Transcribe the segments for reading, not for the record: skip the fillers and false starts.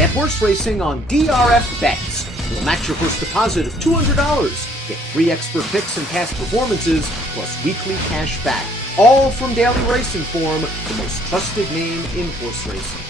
Bet horse racing on DRF Bets. We'll match your first deposit of $200. Get free expert picks and past performances, plus weekly cash back. All from Daily Racing Form, the most trusted name in horse racing.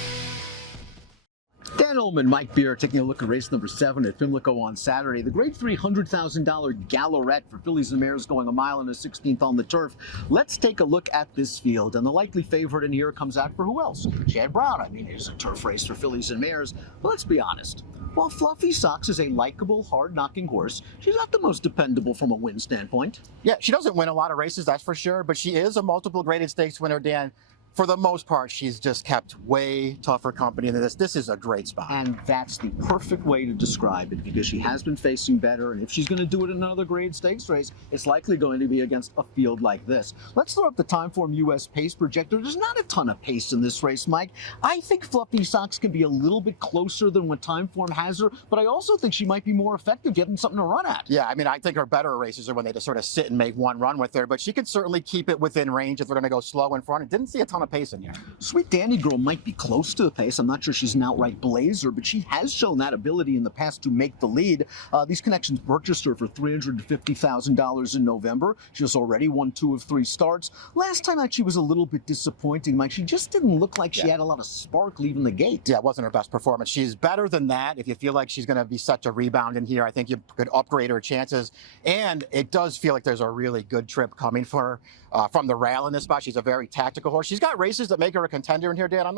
Dan Illman, Mike Beer, taking a look at race number 7 at Pimlico on Saturday. The grade $300,000 Gallorette for fillies and mares going a mile and a 16th on the turf. Let's take a look at this field. And the likely favorite in here comes out for who else? Chad Brown. I mean, it's a turf race for fillies and mares. But let's be honest. While Fluffy Socks is a likable, hard-knocking horse, she's not the most dependable from a win standpoint. Yeah, she doesn't win a lot of races, that's for sure, but she is a multiple graded stakes winner, Dan. For the most part, she's just kept way tougher company than this. This is a great spot. And that's the perfect way to describe it, because she has been facing better, and if she's going to do it in another grade stakes race, it's likely going to be against a field like this. Let's throw up the Timeform US pace projector. There's not a ton of pace in this race, Mike. I think Fluffy Socks can be a little bit closer than what Timeform has her, but I also think she might be more effective getting something to run at. Yeah, I mean, I think her better races are when they just sort of sit and make one run with her, but she could certainly keep it within range if they're going to go slow in front. I didn't see a ton of pace in here. Sweet Danny Girl might be close to the pace. I'm not sure she's an outright blazer, but she has shown that ability in the past to make the lead. These connections purchased her for $350,000 in November. She has already won 2 of 3 starts. Last time out, she was a little bit disappointing, Mike. She just didn't look like she had a lot of spark leaving the gate. Yeah, it wasn't her best performance. She's better than that. If you feel like she's going to be such a rebound in here, I think you could upgrade her chances. And it does feel like there's a really good trip coming for her from the rail in this spot. She's a very tactical horse. She's got races that make her a contender in here, Dan. I'm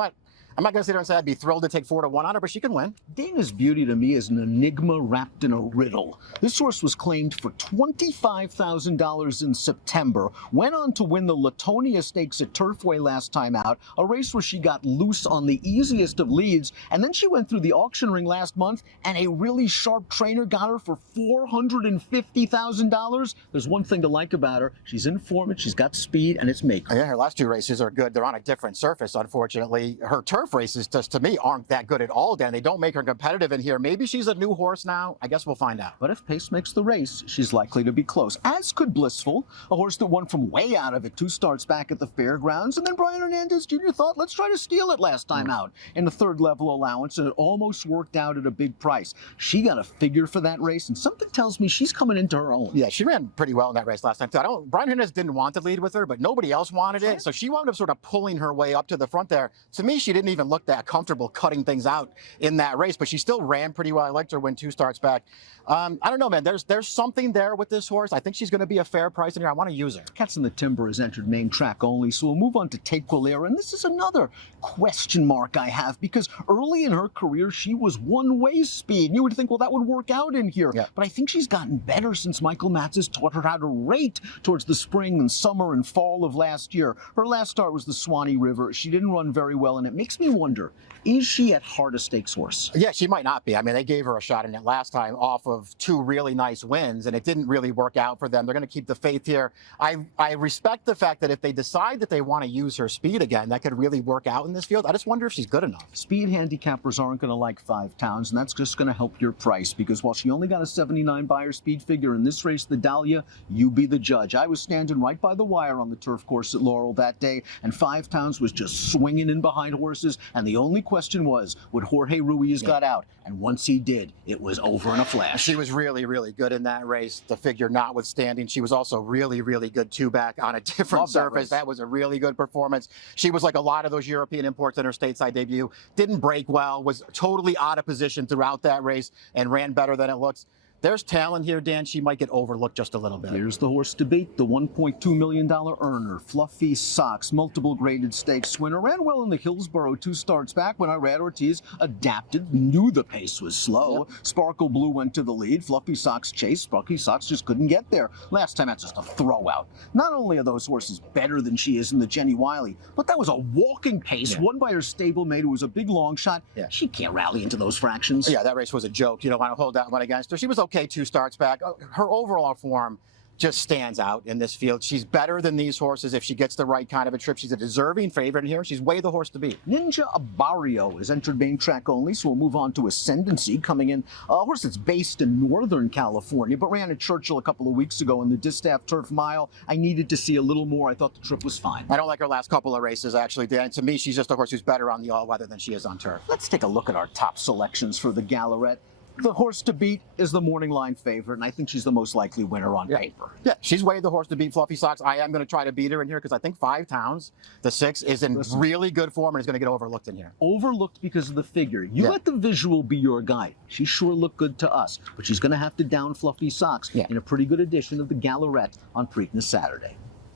not going to sit there and say I'd be thrilled to take 4 to 1 on her, but she can win. Dana's Beauty to me is an enigma wrapped in a riddle. This horse was claimed for $25,000 in September, went on to win the Latonia Stakes at Turfway last time out, a race where she got loose on the easiest of leads, and then she went through the auction ring last month, and a really sharp trainer got her for $450,000. There's one thing to like about her. She's in form, and she's got speed, and it's making. Yeah, her last 2 races are good. They're on a different surface, unfortunately. Her turf races, just to me, aren't that good at all, Dan. They don't make her competitive in here. Maybe she's a new horse now. I guess we'll find out. But if pace makes the race, she's likely to be close, as could Blissful, a horse that won from way out of it 2 starts back at the fairgrounds. And then Brian Hernandez Jr. thought, let's try to steal it last time out in the 3rd level allowance, and it almost worked out at a big price. She got a figure for that race, and something tells me she's coming into her own. Yeah, she ran pretty well in that race last time, too. Brian Hernandez didn't want to lead with her, but nobody else wanted it, so she wound up sort of pulling her way up to the front there. To me, she didn't even look that comfortable cutting things out in that race, but she still ran pretty well. I liked her win 2 starts back. I don't know, man. There's something there with this horse. I think she's going to be a fair price in here. I want to use her. Cats in the Timber has entered main track only, so we'll move on to Tequilera, and this is another question mark I have, because early in her career, she was one-way speed. You would think, well, that would work out in here. Yeah. But I think she's gotten better since Michael Matz has taught her how to rate towards the spring and summer and fall of last year. Her last start was the Swanee River. She didn't run very well, and it makes me wonder, is she at heart a stakes horse? Yeah, she might not be. I mean, they gave her a shot in it last time off of 2 really nice wins, and it didn't really work out for them. They're going to keep the faith here. I respect the fact that if they decide that they want to use her speed again, that could really work out in this field. I just wonder if she's good enough. Speed handicappers aren't going to like 5 towns, and that's just going to help your price, because while she only got a 79 buyer speed figure in this race, the Dahlia, you be the judge. I was standing right by the wire on the turf course at Laurel that day, and 5 towns was just swinging in behind horses, and the only question was, would Jorge Ruiz got out? And once he did, it was over in a flash. She was really, really good in that race, the figure notwithstanding. She was also really, really good 2 back on a different surface. That was a really good performance. She was like a lot of those European imports in her stateside debut. Didn't break well, was totally out of position throughout that race, and ran better than it looks. There's talent here, Dan. She might get overlooked just a little bit. Here's the horse to beat, the $1.2 million earner, Fluffy Socks, multiple graded stakes winner. Ran well in the Hillsborough 2 starts back when Irad Ortiz adapted, knew the pace was slow. Yep. Sparkle Blue went to the lead. Fluffy Socks chased. Fluffy Socks just couldn't get there. Last time, that's just a throwout. Not only are those horses better than she is in the Jenny Wiley, but that was a walking pace, won by her stablemate, who was a big long shot. Yeah. She can't rally into those fractions. Yeah, that race was a joke. You don't want to hold that one against her. She was okay 2 starts back. Her overall form just stands out in this field. She's better than these horses if she gets the right kind of a trip. She's a deserving favorite in here. She's way the horse to beat. Ninja Abario is entered main track only, so we'll move on to Ascendancy, coming in a horse that's based in Northern California, but ran at Churchill a couple of weeks ago in the Distaff Turf Mile. I needed to see a little more. I thought the trip was fine. I don't like her last couple of races, actually, Dan. To me, she's just a horse who's better on the all-weather than she is on turf. Let's take a look at our top selections for the Gallorette. The horse to beat is the morning line favorite, and I think she's the most likely winner on paper. Yeah, she's way the horse to beat, Fluffy Socks. I am going to try to beat her in here because I think 5 Towns, the 6, is in really good form and is going to get overlooked in here. Overlooked because of the figure. You let the visual be your guide. She sure looked good to us, but she's going to have to down Fluffy Socks in a pretty good edition of the Gallorette on Preakness Saturday.